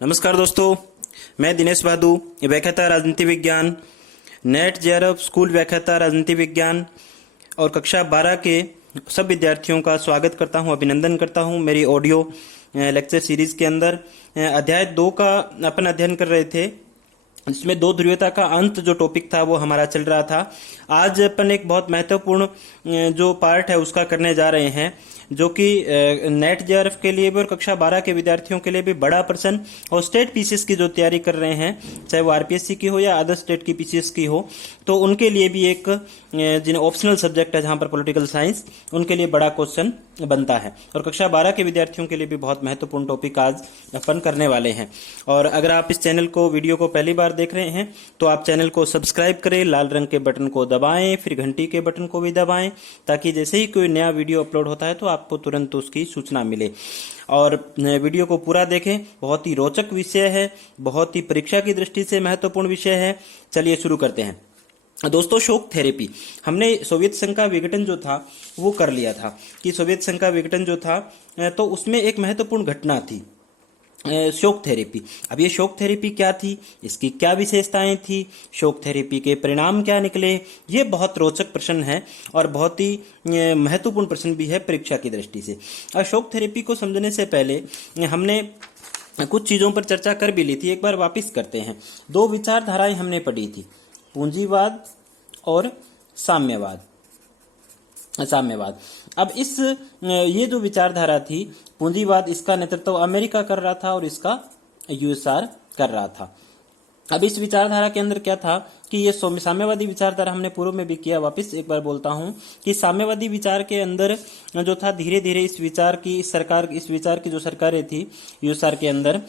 नमस्कार दोस्तों, मैं दिनेश बहादू, व्याख्याता राजनीति विज्ञान, नेट जेआरएफ स्कूल व्याख्याता राजनीति विज्ञान और कक्षा 12 के सब विद्यार्थियों का स्वागत करता हूं, अभिनंदन करता हूं मेरी ऑडियो लेक्चर सीरीज के अंदर। अध्याय 2 का अपन अध्ययन कर रहे थे, इसमें दो ध्रुवीयता का अंत जो टॉपिक था वो हमारा चल रहा था। आज अपन एक बहुत महत्वपूर्ण जो पार्ट है उसका करने जा रहे हैं, जो कि नेट जेआरएफ के लिए भी और कक्षा 12 के विद्यार्थियों के लिए भी बड़ा प्रश्न और स्टेट पीसीएस की जो तैयारी कर रहे हैं, चाहे वो आरपीएससी की हो या अदर स्टेट की पीसीएस की हो, तो उनके लिए भी एक जिन्हें ऑप्शनल सब्जेक्ट है जहां पर पॉलिटिकल साइंस, उनके लिए बड़ा क्वेश्चन बनता है। और कक्षा 12 के विद्यार्थियों के लिए भी बहुत महत्वपूर्ण टॉपिक आज अपन करने वाले हैं। और अगर आप इस चैनल को वीडियो को पहली बार देख रहे हैं तो आप चैनल को सब्सक्राइब करें, लाल रंग के बटन को दबाएं, फिर घंटी के बटन को भी दबाएं, ताकि जैसे ही कोई नया वीडियो अपलोड होता है तो आपको तुरंत उसकी सूचना मिले। और वीडियो को पूरा देखें, बहुत ही रोचक विषय है, बहुत ही परीक्षा की दृष्टि से महत्वपूर्ण विषय है। चलिए शुरू करते हैं। दोस्तों, शोक थेरेपी, हमने सोवियत संघ का विघटन जो था वो कर लिया था कि सोवियत संघ का विघटन जो था तो उसमें एक महत्वपूर्ण घटना थी शोक थेरेपी। अब ये शोक थेरेपी क्या थी, इसकी क्या विशेषताएं थी, शोक थेरेपी के परिणाम क्या निकले, ये बहुत रोचक प्रश्न है और बहुत ही महत्वपूर्ण प्रश्न भी है परीक्षा की दृष्टि से। और शोक थेरेपी को समझने से पहले हमने कुछ चीजों पर चर्चा कर भी ली थी, एक बार वापिस करते हैं। दो विचारधाराएं हमने पढ़ी थी, पूंजीवाद और साम्यवाद। अब ये जो विचारधारा थी पूंजीवाद, इसका नेतृत्व अमेरिका कर रहा था और इसका यूएसआर कर रहा था। अब इस विचारधारा के अंदर क्या था कि ये साम्यवादी विचारधारा हमने पूर्व में भी किया, वापस एक बार बोलता हूं कि साम्यवादी विचार के अंदर जो था धीरे धीरे इस विचार की जो सरकारें थी यूएसआर के अंदर,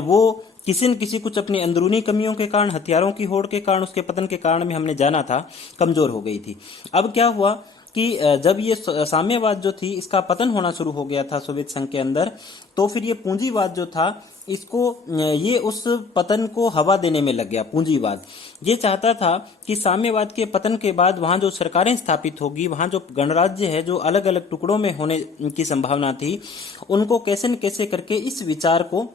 वो किसी न किसी कुछ अपनी अंदरूनी कमियों के कारण, हथियारों की होड़ के कारण, उसके पतन के कारण में हमने जाना था, कमजोर हो गई थी। अब क्या हुआ कि जब ये साम्यवाद जो थी इसका पतन होना शुरू हो गया था सोवियत संघ के अंदर, तो फिर ये पूंजीवाद जो था इसको ये उस पतन को हवा देने में लग गया। पूंजीवाद ये चाहता था कि साम्यवाद के पतन के बाद वहां जो सरकारें स्थापित होगी, वहां जो गणराज्य है जो अलग अलग टुकड़ों में होने की संभावना थी, उनको कैसे न कैसे करके इस विचार को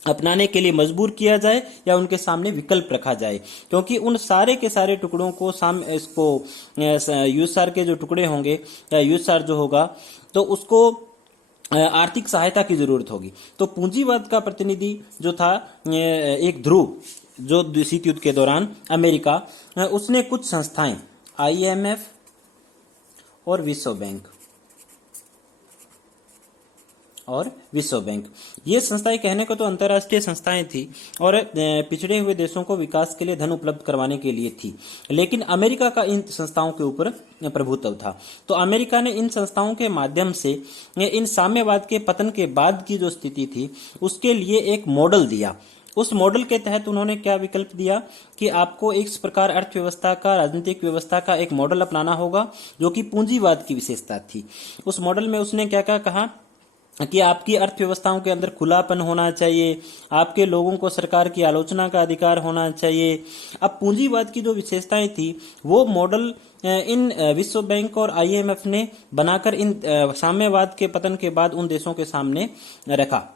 अपनाने के लिए मजबूर किया जाए या उनके सामने विकल्प रखा जाए, क्योंकि उन सारे के सारे टुकड़ों को यूएसआर के जो टुकड़े होंगे या यूएसआर जो होगा तो उसको आर्थिक सहायता की जरूरत होगी। तो पूंजीवाद का प्रतिनिधि जो था एक ध्रुव, जो शीत युद्ध के दौरान अमेरिका, उसने कुछ संस्थाएं आईएमएफ और विश्व बैंक, ये संस्थाएं कहने को तो अंतर्राष्ट्रीय संस्थाएं थी और पिछड़े हुए देशों को विकास के लिए धन उपलब्ध करवाने के लिए थी, लेकिन अमेरिका का इन संस्थाओं के ऊपर प्रभुत्व था। तो अमेरिका ने इन संस्थाओं के माध्यम से इन साम्यवाद के पतन के बाद की जो स्थिति थी उसके लिए एक मॉडल दिया। उस मॉडल के तहत उन्होंने क्या विकल्प दिया कि आपको इस प्रकार अर्थव्यवस्था का, राजनीतिक व्यवस्था का एक मॉडल अपनाना होगा जो कि पूंजीवाद की विशेषता थी। उस मॉडल में उसने क्या क्या कहा कि आपकी अर्थव्यवस्थाओं के अंदर खुलापन होना चाहिए, आपके लोगों को सरकार की आलोचना का अधिकार होना चाहिए। अब पूंजीवाद की जो विशेषताएं थी वो मॉडल इन विश्व बैंक और आईएमएफ ने बनाकर इन साम्यवाद के पतन के बाद उन देशों के सामने रखा,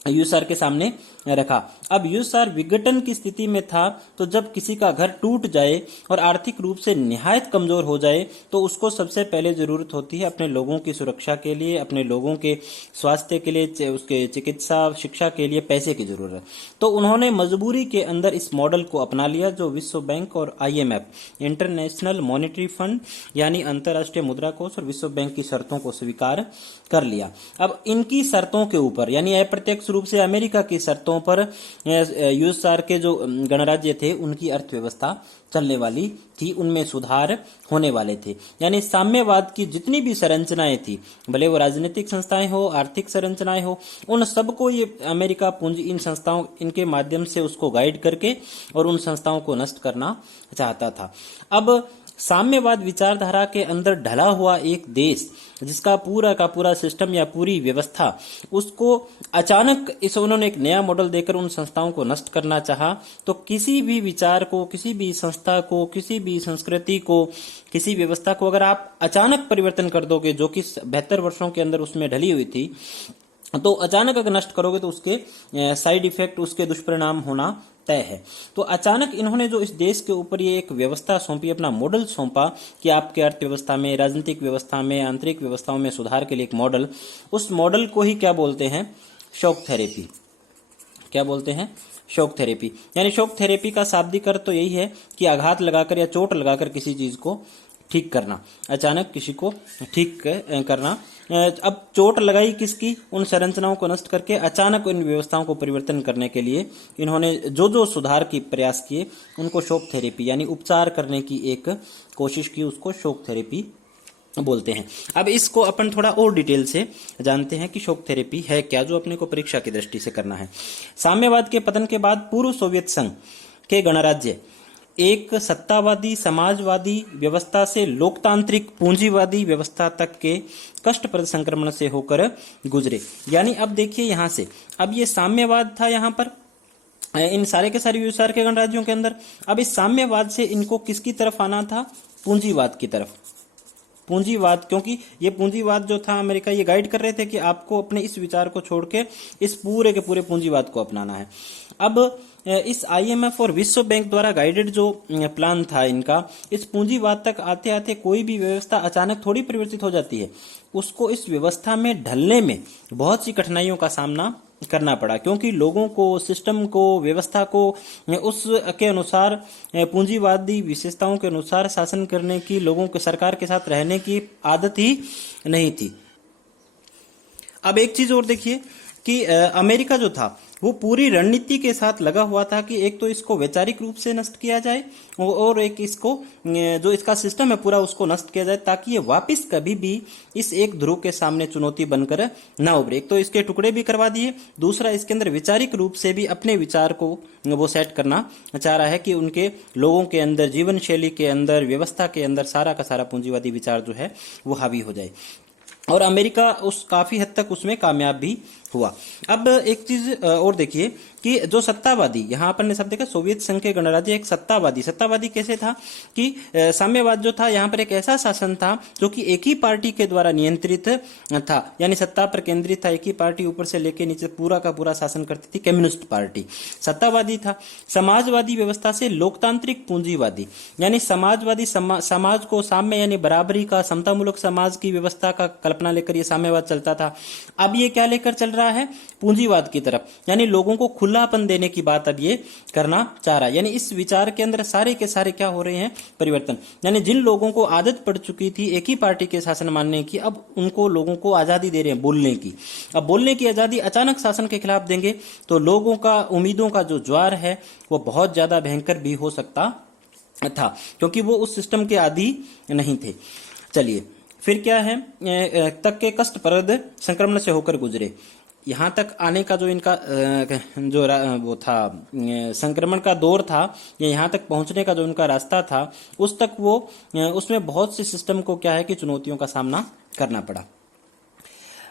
यूएसआर के सामने रखा। अब यूएसआर विघटन की स्थिति में था, तो जब किसी का घर टूट जाए और आर्थिक रूप से निहायत कमजोर हो जाए तो उसको सबसे पहले जरूरत होती है अपने लोगों की सुरक्षा के लिए, अपने लोगों के स्वास्थ्य के लिए, उसके चिकित्सा शिक्षा के लिए पैसे की जरूरत। तो उन्होंने मजबूरी के अंदर इस मॉडल को अपना लिया जो विश्व बैंक और आईएमएफ, इंटरनेशनल मॉनेटरी फंड यानी अंतर्राष्ट्रीय मुद्रा कोष और विश्व बैंक की शर्तों को स्वीकार कर लिया। अब इनकी शर्तों के ऊपर यानी अप्रत्यक्ष रूप से अमेरिका की शर्तों पर यूएसआर के जो गणराज्य थे उनकी अर्थव्यवस्था चलने वाली थी, उनमें सुधार होने वाले थे। यानी साम्यवाद की जितनी भी संरचनाएं थी, भले वो राजनीतिक संस्थाएं हो, आर्थिक संरचनाएं हो, उन सबको ये अमेरिका पूंजी इन संस्थाओं इनके माध्यम से उसको गाइड करके और उन संस्थाओं को नष्ट करना चाहता था। अब साम्यवाद विचारधारा के अंदर ढला हुआ एक देश जिसका पूरा का पूरा सिस्टम या पूरी व्यवस्था, उसको अचानक उन्होंने एक नया मॉडल देकर उन संस्थाओं को नष्ट करना चाहा, तो किसी भी विचार को, किसी भी संस्था को, किसी भी संस्कृति को, किसी व्यवस्था को अगर आप अचानक परिवर्तन कर दोगे जो कि 72 वर्षों के अंदर उसमें ढली हुई थी, तो अचानक अगर नष्ट करोगे तो उसके साइड इफेक्ट, उसके दुष्परिणाम होना तय है। तो अचानक इन्होंने जो इस देश के ऊपर ये एक व्यवस्था सौंपी, अपना मॉडल सौंपा कि आपके अर्थव्यवस्था में, राजनीतिक व्यवस्था में, आंतरिक व्यवस्थाओं में सुधार के लिए एक मॉडल, उस मॉडल को ही क्या बोलते हैं? Shock therapy. क्या बोलते हैं? Shock therapy. यानी शॉक थेरेपी का शाब्दिक अर्थ तो यही है कि आघात लगाकर या चोट लगाकर किसी चीज को ठीक करना, अचानक किसी को ठीक करना। अब चोट लगाई किसकी? उन संरचनाओं को नष्ट करके अचानक इन व्यवस्थाओं को परिवर्तन करने के लिए इन्होंने जो जो सुधार की प्रयास किए उनको शॉक थेरेपी यानी उपचार करने की एक कोशिश की, उसको शॉक थेरेपी बोलते हैं। अब इसको अपन थोड़ा और डिटेल से जानते हैं कि शॉक थेरेपी है क्या, जो अपने को परीक्षा की दृष्टि से करना है। साम्यवाद के पतन के बाद पूर्व सोवियत संघ के गणराज्य एक सत्तावादी समाजवादी व्यवस्था से लोकतांत्रिक पूंजीवादी व्यवस्था तक के कष्टप्रद संक्रमण से होकर गुजरे। यानी अब देखिए यहां से, अब ये साम्यवाद था यहां पर इन सारे के सारे यूएसआर के गणराज्यों के अंदर। अब इस साम्यवाद से इनको किसकी तरफ आना था? पूंजीवाद की तरफ। पूंजीवाद, क्योंकि ये पूंजीवाद जो था अमेरिका, ये गाइड कर रहे थे कि आपको अपने इस विचार को छोड़ के इस पूरे के पूरे पूंजीवाद को अपनाना है। अब इस आईएमएफ और विश्व बैंक द्वारा गाइडेड जो प्लान था इनका, इस पूंजीवाद तक आते आते कोई भी व्यवस्था अचानक थोड़ी परिवर्तित हो जाती है। उसको इस व्यवस्था में ढलने में बहुत सी कठिनाइयों का सामना करना पड़ा, क्योंकि लोगों को, सिस्टम को, व्यवस्था को उस के अनुसार, पूंजीवादी विशेषताओं के अनुसार शासन करने की, लोगों के सरकार के साथ रहने की आदत ही नहीं थी। अब एक चीज और देखिए कि अमेरिका जो था वो पूरी रणनीति के साथ लगा हुआ था कि एक तो इसको वैचारिक रूप से नष्ट किया जाए और एक इसको जो इसका सिस्टम है पूरा उसको नष्ट किया जाए, ताकि ये वापस कभी भी इस एक ध्रुव के सामने चुनौती बनकर ना उभरे। एक तो इसके टुकड़े भी करवा दिए, दूसरा इसके अंदर वैचारिक रूप से भी अपने विचार को वो सेट करना चाह रहा है कि उनके लोगों के अंदर, जीवन शैली के अंदर, व्यवस्था के अंदर सारा का सारा पूंजीवादी विचार जो है वो हावी हो जाए। और अमेरिका उस काफी हद तक उसमें कामयाब भी हुआ। अब एक चीज और देखिए कि जो सत्तावादी, यहां अपन ने सब देखा सोवियत संघ के गणराज्य एक सत्तावादी कैसे था कि साम्यवाद जो था यहां पर एक ऐसा शासन था जो कि एक ही पार्टी के द्वारा नियंत्रित था, यानी सत्ता पर केंद्रित था। एक ही पार्टी ऊपर से लेके नीचे पूरा का पूरा शासन करती थी, कम्युनिस्ट पार्टी सत्तावादी था। समाजवादी व्यवस्था से लोकतांत्रिक पूंजीवादी, यानी समाजवादी समाज को साम्य यानी बराबरी का, समतामूलक समाज की व्यवस्था का कल्पना लेकर ये साम्यवाद चलता था। अब ये क्या लेकर चल रहा है? पूंजीवाद की तरफ, यानी लोगों को खुलापन देने की बात अब ये करना चाह रहा है। यानी इस विचार के अंदर सारे के सारे क्या हो रहे हैं? परिवर्तन। यानी जिन लोगों को आदत पड़ चुकी थी एक ही पार्टी के शासन मानने की, अब उनको लोगों को आजादी दे रहे हैं बोलने की। अब बोलने की आजादी अचानक शासन के खिलाफ देंगे तो लोगों का उम्मीदों का जो ज्वार है वो बहुत ज्यादा भयंकर भी हो सकता था, क्योंकि वो उस सिस्टम के आदी नहीं थे। चलिए फिर क्या है? तक के कष्टप्रद संक्रमण से होकर गुजरे। यहां तक आने का जो इनका जो वो था संक्रमण का दौर था, या यहां तक पहुंचने का जो उनका रास्ता था, उस तक वो उसमें बहुत से सिस्टम को क्या है कि चुनौतियों का सामना करना पड़ा।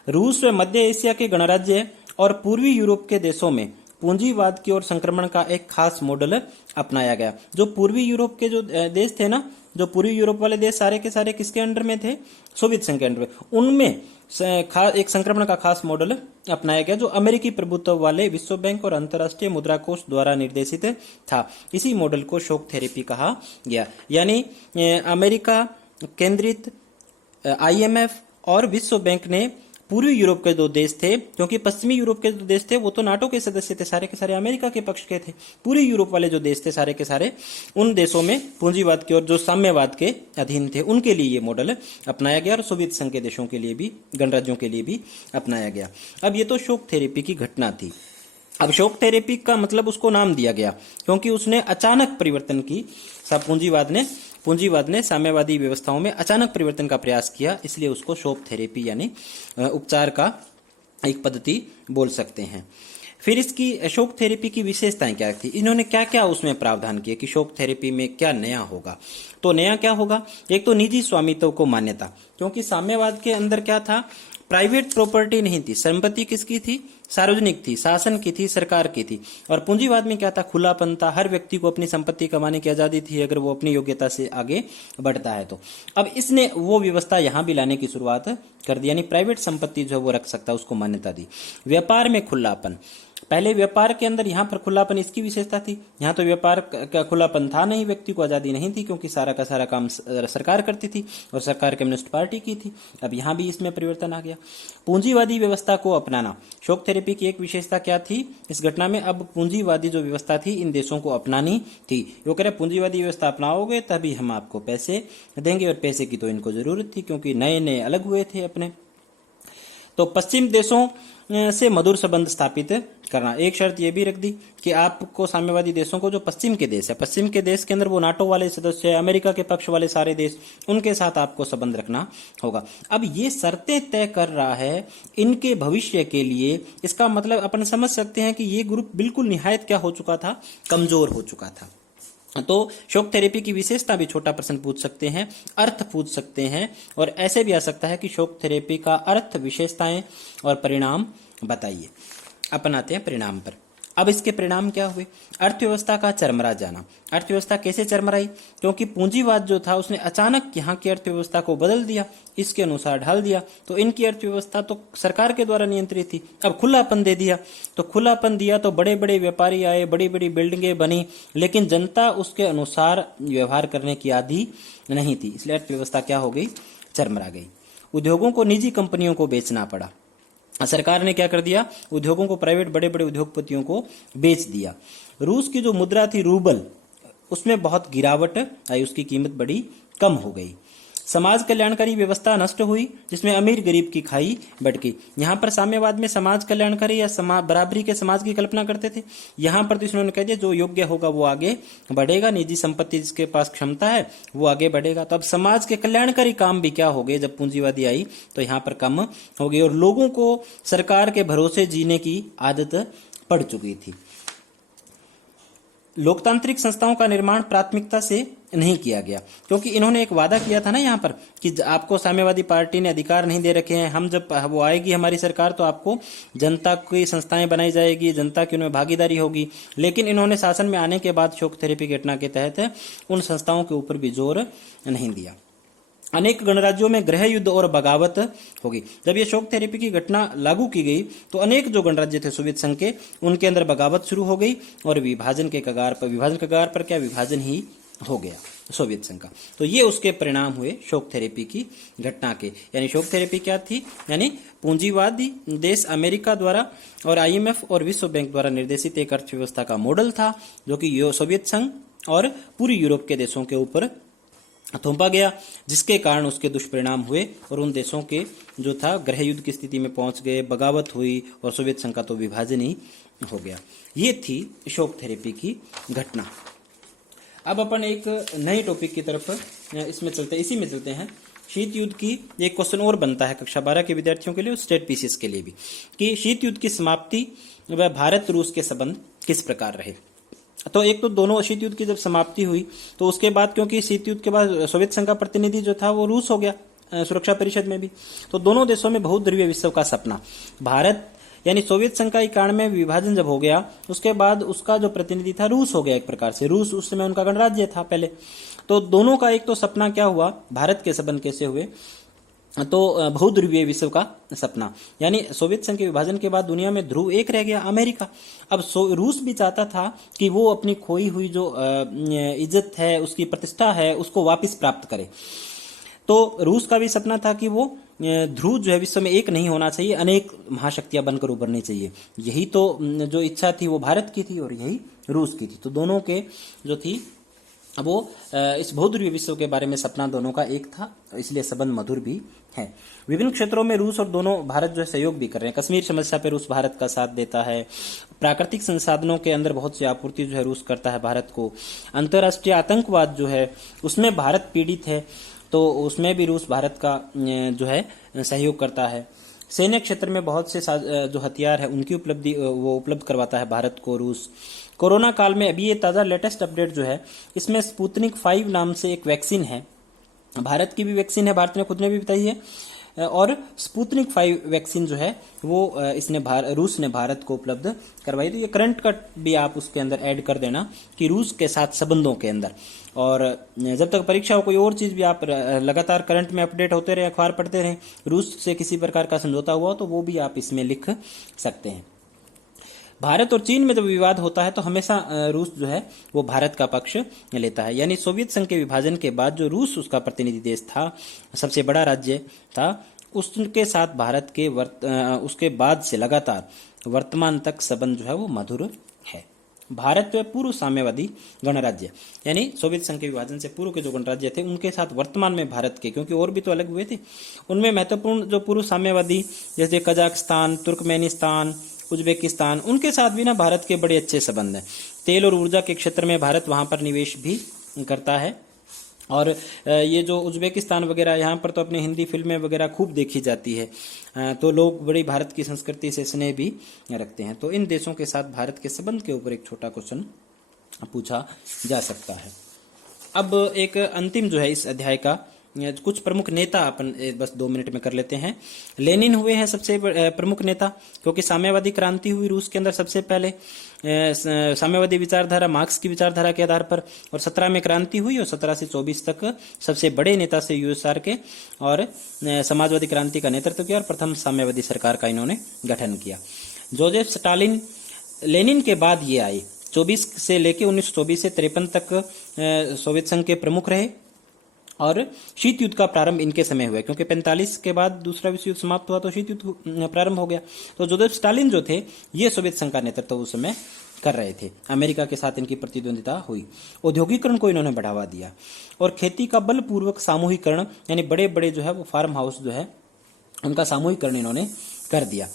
रूस व मध्य एशिया के गणराज्य और पूर्वी यूरोप के देशों में पूंजीवाद की ओर संक्रमण का एक खास मॉडल अपनाया गया। जो पूर्वी यूरोप के जो देश थे ना, जो पूर्वी यूरोप वाले देश सारे के सारे किसके अंडर में थे? सोवियत संघ के अंडर में। उनमें एक संक्रमण का खास मॉडल अपनाया गया जो अमेरिकी प्रभुत्व वाले विश्व बैंक और अंतर्राष्ट्रीय मुद्रा कोष द्वारा निर्देशित था। इसी मॉडल को शॉक थेरेपी कहा गया। यानी अमेरिका केंद्रित आईएमएफ और विश्व बैंक ने पूर्वी यूरोप के दो देश थे, क्योंकि पश्चिमी यूरोप के जो देश थे वो तो नाटो के सदस्य थे, सारे के सारे अमेरिका के पक्ष के थे। पूर्वी यूरोप वाले जो देश थे सारे के सारे, उन देशों में पूंजीवाद की और जो साम्यवाद के अधीन थे उनके लिए ये मॉडल अपनाया गया और सोवियत संघ के देशों के लिए भी, गणराज्यों के लिए भी अपनाया गया। अब ये तो शॉक थेरेपी की घटना थी। अब शॉक थेरेपी का मतलब उसको नाम दिया गया क्योंकि उसने अचानक परिवर्तन की। पूंजीवाद ने साम्यवादी व्यवस्थाओं में अचानक परिवर्तन का प्रयास किया, इसलिए उसको शॉक थेरेपी यानी उपचार का एक पद्धति बोल सकते हैं। फिर इसकी शॉक थेरेपी की विशेषताएं क्या थी? इन्होंने क्या क्या उसमें प्रावधान किए कि शॉक थेरेपी में क्या नया होगा? तो नया क्या होगा? एक तो निजी स्वामित्व को मान्यता, क्योंकि साम्यवाद के अंदर क्या था? प्राइवेट प्रॉपर्टी नहीं थी। संपत्ति किसकी थी? सार्वजनिक थी, शासन की थी, सरकार की थी। और पूंजीवाद में क्या था, खुलापन था, हर व्यक्ति को अपनी संपत्ति कमाने की आजादी थी अगर वो अपनी योग्यता से आगे बढ़ता है तो। अब इसने वो व्यवस्था यहां भी लाने की शुरुआत कर दी, यानी प्राइवेट संपत्ति जो है वो रख सकता है उसको मान्यता दी। व्यापार में खुलापन, पहले व्यापार के अंदर यहां पर खुलापन इसकी विशेषता थी, यहां तो व्यापार का खुलापन था नहीं, व्यक्ति को आजादी नहीं थी क्योंकि सारा का सारा काम सरकार करती थी और सरकार कम्युनिस्ट पार्टी की थी। अब यहां भी इसमें परिवर्तन आ गया। पूंजीवादी व्यवस्था को अपनाना, शॉक थेरेपी की एक विशेषता क्या थी इस घटना में, अब पूंजीवादी जो व्यवस्था थी इन देशों को अपनानी थी। वो कह रहे पूंजीवादी व्यवस्था अपनाओगे तभी हम आपको पैसे देंगे, और पैसे की तो इनको जरूरत थी क्योंकि नए नए अलग हुए थे अपने। तो पश्चिम देशों से मधुर संबंध स्थापित करना, एक शर्त यह भी रख दी कि आपको साम्यवादी देशों को, जो पश्चिम के देश है, पश्चिम के देश के अंदर वो नाटो वाले सदस्य, अमेरिका के पक्ष वाले सारे देश, उनके साथ आपको संबंध रखना होगा। अब ये शर्तें तय कर रहा है इनके भविष्य के लिए। इसका मतलब अपन समझ सकते हैं कि ये ग्रुप बिल्कुल निहायत क्या हो चुका था, कमजोर हो चुका था। तो शॉक थेरेपी की विशेषता भी छोटा प्रश्न पूछ सकते हैं, अर्थ पूछ सकते हैं, और ऐसे भी आ सकता है कि शॉक थेरेपी का अर्थ, विशेषताएं और परिणाम बताइए। अपन आते हैं परिणाम पर। अब इसके परिणाम क्या हुए, अर्थव्यवस्था का चरमरा जाना। अर्थव्यवस्था कैसे चरमराई, क्योंकि पूंजीवाद जो था उसने अचानक यहाँ की अर्थव्यवस्था को बदल दिया, इसके अनुसार ढाल दिया। तो इनकी अर्थव्यवस्था तो सरकार के द्वारा नियंत्रित थी, अब खुलापन दे दिया। तो खुलापन दिया तो बड़े बड़े व्यापारी आए, बड़ी बड़ी बिल्डिंगें बनी, लेकिन जनता उसके अनुसार व्यवहार करने की आदी नहीं थी, इसलिए अर्थव्यवस्था क्या हो गई, चरमरा गई। उद्योगों को निजी कंपनियों को बेचना पड़ा। सरकार ने क्या कर दिया, उद्योगों को, प्राइवेट बड़े बड़े उद्योगपतियों को बेच दिया। रूस की जो मुद्रा थी रूबल, उसमें बहुत गिरावट आई, उसकी कीमत बड़ी कम हो गई। समाज कल्याणकारी व्यवस्था नष्ट हुई, जिसमें अमीर गरीब की खाई बढ़ गई। यहाँ पर साम्यवाद में समाज कल्याणकारी या बराबरी के समाज की कल्पना करते थे, यहाँ पर तो इन्होंने कह दिया जो योग्य होगा वो आगे बढ़ेगा, निजी संपत्ति जिसके पास क्षमता है वो आगे बढ़ेगा। तो अब समाज के कल्याणकारी काम भी क्या हो गए, जब पूंजीवादी आई तो यहाँ पर कम हो गई और लोगों को सरकार के भरोसे जीने की आदत पड़ चुकी थी। लोकतांत्रिक संस्थाओं का निर्माण प्राथमिकता से नहीं किया गया, क्योंकि इन्होंने एक वादा किया था ना यहाँ पर कि आपको साम्यवादी पार्टी ने अधिकार नहीं दे रखे हैं, हम जब वो आएगी हमारी सरकार तो आपको जनता की संस्थाएं बनाई जाएगी, जनता की उनमें भागीदारी होगी। लेकिन इन्होंने शासन में आने के बाद शॉक थेरेपी घटना के तहत उन संस्थाओं के ऊपर भी जोर नहीं दिया। अनेक गणराज्यों में गृह युद्ध और बगावत होगी। जब ये शॉक थेरेपी की घटना लागू की गई तो अनेक जो गणराज्य थे सोवियत संघ के, उनके अंदर बगावत शुरू हो गई और विभाजन के कगार पर क्या विभाजन ही हो गया सोवियत संघ का। तो ये उसके परिणाम हुए शॉक थेरेपी की घटना के। यानी शॉक थेरेपी क्या थी, यानी पूंजीवादी देश अमेरिका द्वारा और IMF और विश्व बैंक द्वारा निर्देशित एक अर्थव्यवस्था का मॉडल था, जो कि सोवियत संघ और पूरी यूरोप के देशों के ऊपर थोपा गया, जिसके कारण उसके दुष्परिणाम हुए और उन देशों के जो था गृह युद्ध की स्थिति में पहुंच गए, बगावत हुई और सोवियत संघ का तो विभाजन ही हो गया। ये थी शॉक थेरेपी की घटना। अब अपन एक नई टॉपिक की तरफ इसमें चलते हैं, इसी में चलते हैं। शीत युद्ध की एक क्वेश्चन और बनता है कक्षा 12 के विद्यार्थियों के लिए और स्टेट पीसीएस के लिए भी, कि शीत युद्ध की समाप्ति व भारत रूस के संबंध किस प्रकार रहे। तो एक तो दोनों शीत युद्ध की जब समाप्ति हुई तो उसके बाद, क्योंकि शीत युद्ध के बाद सोवियत संघ का प्रतिनिधि जो था वो रूस हो गया सुरक्षा परिषद में भी, तो दोनों देशों में बहुध्रुवीय विश्व का सपना। भारत यानी सोवियत संघ का 91 में विभाजन जब हो गया, उसके बाद उसका जो प्रतिनिधि था रूस हो गया एक प्रकार से। रूस उस समय उनका गणराज्य था पहले। तो दोनों का एक तो सपना क्या हुआ, भारत के संबंध कैसे हुए, तो बहुध्रुवीय विश्व का सपना। यानी सोवियत संघ के विभाजन के बाद दुनिया में ध्रुव एक रह गया, अमेरिका। अब रूस भी चाहता था कि वो अपनी खोई हुई जो इज्जत है, उसकी प्रतिष्ठा है, उसको वापस प्राप्त करे। तो रूस का भी सपना था कि वो ध्रुव जो है विश्व में एक नहीं होना चाहिए, अनेक महाशक्तियां बनकर उभरनी चाहिए। यही तो जो इच्छा थी वो भारत की थी और यही रूस की थी। तो दोनों के जो थी वो इस बहुध्रुवीय विश्व के बारे में सपना दोनों का एक था, इसलिए संबंध मधुर भी है। विभिन्न क्षेत्रों में रूस और दोनों भारत जो है सहयोग भी कर रहे हैं। कश्मीर समस्या पे रूस भारत का साथ देता है। प्राकृतिक संसाधनों के अंदर बहुत सी आपूर्ति जो है रूस करता है भारत को। अंतर्राष्ट्रीय आतंकवाद जो है उसमें भारत पीड़ित है, तो उसमें भी रूस भारत का जो है सहयोग करता है। सैन्य क्षेत्र में बहुत से जो हथियार है उनकी उपलब्धि वो उपलब्ध करवाता है भारत को रूस। कोरोना काल में अभी ये ताज़ा लेटेस्ट अपडेट जो है, इसमें स्पुतनिक 5 नाम से एक वैक्सीन है, भारत की भी वैक्सीन है, भारत ने खुद ने भी बताई है। और स्पुतनिक 5 वैक्सीन जो है वो रूस ने भारत को उपलब्ध करवाई। तो ये करंट का भी आप उसके अंदर ऐड कर देना कि रूस के साथ संबंधों के अंदर। और जब तक परीक्षा हो कोई और चीज भी आप लगातार करंट में अपडेट होते रहे, अखबार पढ़ते रहें, रूस से किसी प्रकार का समझौता हुआ तो वो भी आप इसमें लिख सकते हैं। भारत और चीन में जब विवाद होता है तो हमेशा रूस जो है वो भारत का पक्ष लेता है। यानी सोवियत संघ के विभाजन के बाद जो रूस उसका प्रतिनिधि देश था, सबसे बड़ा राज्य था, उसके साथ भारत के उसके बाद से लगातार वर्तमान तक संबंध जो है वो मधुर है। भारत जो पूर्व साम्यवादी गणराज्य, यानी सोवियत संघ के विभाजन से पूर्व के जो गणराज्य थे उनके साथ वर्तमान में भारत के, क्योंकि और भी तो अलग हुए थे, उनमें महत्वपूर्ण जो पूर्व साम्यवादी जैसे कजाकिस्तान, तुर्कमेनिस्तान, उज्बेकिस्तान, उनके साथ भी ना भारत के बड़े अच्छे संबंध हैं। तेल और ऊर्जा के क्षेत्र में भारत वहां पर निवेश भी करता है। और ये जो उज्बेकिस्तान वगैरह, यहाँ पर तो अपनी हिंदी फिल्में वगैरह खूब देखी जाती है, तो लोग बड़ी भारत की संस्कृति से स्नेह भी रखते हैं। तो इन देशों के साथ भारत के संबंध के ऊपर एक छोटा क्वेश्चन पूछा जा सकता है। अब एक अंतिम जो है इस अध्याय का, कुछ प्रमुख नेता अपन बस 2 मिनट में कर लेते हैं। लेनिन हुए हैं सबसे प्रमुख नेता, क्योंकि साम्यवादी क्रांति हुई रूस के अंदर सबसे पहले, साम्यवादी विचारधारा मार्क्स की विचारधारा के आधार पर, और 17 में क्रांति हुई और 17 से 24 तक सबसे बड़े नेता से यूएसआर के, और समाजवादी क्रांति का नेतृत्व किया और प्रथम साम्यवादी सरकार का इन्होंने गठन किया। जोसेफ स्टालिन लेनिन के बाद ये आए, 24 से लेके 1924 से 53 तक सोवियत संघ के प्रमुख रहे, और शीत युद्ध का प्रारंभ इनके समय हुआ, क्योंकि 45 के बाद दूसरा विश्व युद्ध समाप्त हुआ तो शीत युद्ध प्रारंभ हो गया। तो जोसेफ स्टालिन जो थे ये सोवियत संघ का नेतृत्व उस समय कर रहे थे। अमेरिका के साथ इनकी प्रतिद्वंदिता हुई। औद्योगिकरण को इन्होंने बढ़ावा दिया और खेती का बलपूर्वक सामूहिकरण, यानी बड़े बड़े जो है वो फार्म हाउस जो है उनका सामूहिकरण इन्होंने कर दिया।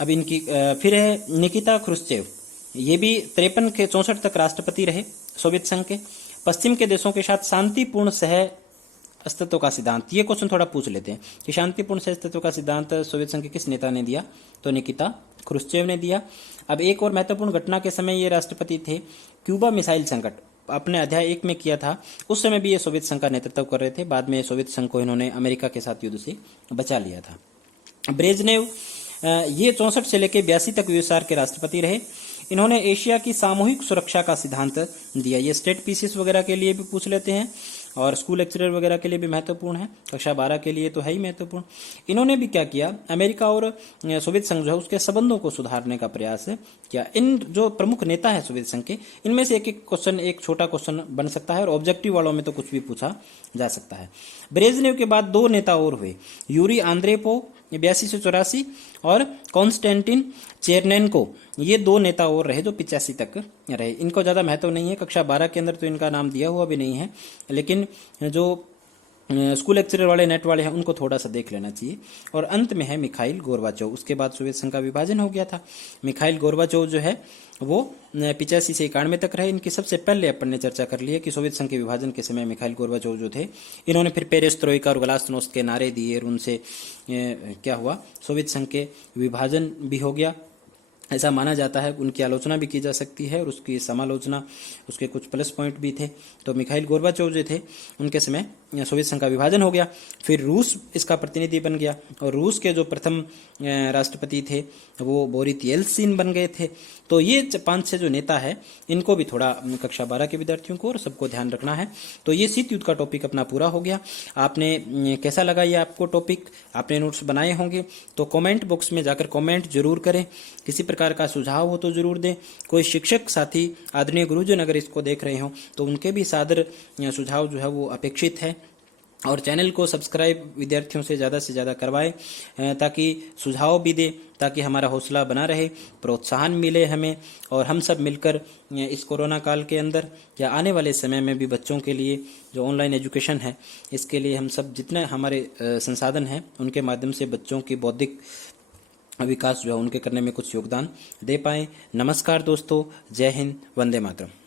अब इनकी फिर है निकिता क्रुश्चेव, ये भी 53 के 64 तक राष्ट्रपति रहे सोवियत संघ के। पश्चिम के देशों के साथ शांतिपूर्ण सह अस्तित्व का सिद्धांत, ये क्वेश्चन थोड़ा पूछ लेते हैं कि शांतिपूर्ण सह अस्तित्व का सिद्धांत सोवियत संघ के किस नेता ने दिया, तो निकिता क्रुश्चेव ने दिया। अब एक और महत्वपूर्ण घटना के समय ये राष्ट्रपति थे, क्यूबा मिसाइल संकट, अपने अध्याय 1 में किया था, उस समय भी ये सोवियत संघ का नेतृत्व कर रहे थे। बाद में सोवियत संघ को इन्होंने अमेरिका के साथ युद्ध से बचा लिया था। ब्रेजनेव ये 64 से लेकर 82 तक यूएसआर के राष्ट्रपति रहे। इन्होंने एशिया की सामूहिक सुरक्षा का सिद्धांत दिया। ये स्टेट पीसेस वगैरह के लिए भी पूछ लेते हैं और स्कूल लेक्चरर वगैरह के लिए भी महत्वपूर्ण है, कक्षा 12 के लिए तो है ही महत्वपूर्ण। इन्होंने भी क्या किया, अमेरिका और सोवियत संघ जो है उसके संबंधों को सुधारने का प्रयास किया। इन जो प्रमुख नेता है सोवियत संघ के, इनमें से एक क्वेश्चन, एक छोटा क्वेश्चन बन सकता है और ऑब्जेक्टिव वालों में तो कुछ भी पूछा जा सकता है। ब्रेजनेव के बाद 2 नेता और हुए, यूरी आंद्रेपोव 82 से 84 और कॉन्स्टेंटिन चेरनेनको, ये 2 नेता और रहे जो 85 तक रहे। इनको ज्यादा महत्व नहीं है, कक्षा 12 के अंदर तो इनका नाम दिया हुआ भी नहीं है, लेकिन जो स्कूल लेक्चरर वाले नेट वाले हैं उनको थोड़ा सा देख लेना चाहिए। और अंत में है मिखाइल गोर्बाचोव, उसके बाद सोवियत संघ का विभाजन हो गया था। मिखाइल गोर्बाचोव जो है वो 85 से 91 तक रहे। इनकी सबसे पहले अपन ने चर्चा कर ली है कि सोवियत संघ के विभाजन के समय मिखाइल गोर्बाचोव जो थे, इन्होंने फिर पेरेस्ट्रोइका और ग्लास्नोस्ट के नारे दिए और उनसे क्या हुआ, सोवियत संघ के विभाजन भी हो गया, ऐसा माना जाता है। उनकी आलोचना भी की जा सकती है और उसकी समालोचना, उसके कुछ प्लस पॉइंट भी थे। तो मिखाइल गोर्बाचोव जो थे उनके समय सोवियत संघ का विभाजन हो गया। फिर रूस इसका प्रतिनिधि बन गया और रूस के जो प्रथम राष्ट्रपति थे वो बोरिस येल्सिन बन गए थे। तो ये 5-6 जो नेता है इनको भी थोड़ा कक्षा 12 के विद्यार्थियों को और सबको ध्यान रखना है। तो ये शीत युद्ध का टॉपिक अपना पूरा हो गया। आपने कैसा लगा ये आपको टॉपिक, आपने नोट्स बनाए होंगे तो कमेंट बॉक्स में जाकर कमेंट जरूर करें। किसी प्रकार का सुझाव हो तो जरूर दें। कोई शिक्षक साथी, आदरणीय गुरुजन अगर इसको देख रहे हो तो उनके भी सादर सुझाव जो है वो अपेक्षित है। और चैनल को सब्सक्राइब विद्यार्थियों से ज़्यादा करवाएं ताकि सुझाव भी दे, ताकि हमारा हौसला बना रहे, प्रोत्साहन मिले हमें, और हम सब मिलकर इस कोरोना काल के अंदर या आने वाले समय में भी बच्चों के लिए जो ऑनलाइन एजुकेशन है इसके लिए हम सब जितने हमारे संसाधन हैं उनके माध्यम से बच्चों की बौद्धिक विकास जो है उनके करने में कुछ योगदान दे पाएं। नमस्कार दोस्तों, जय हिंद, वंदे मातरम।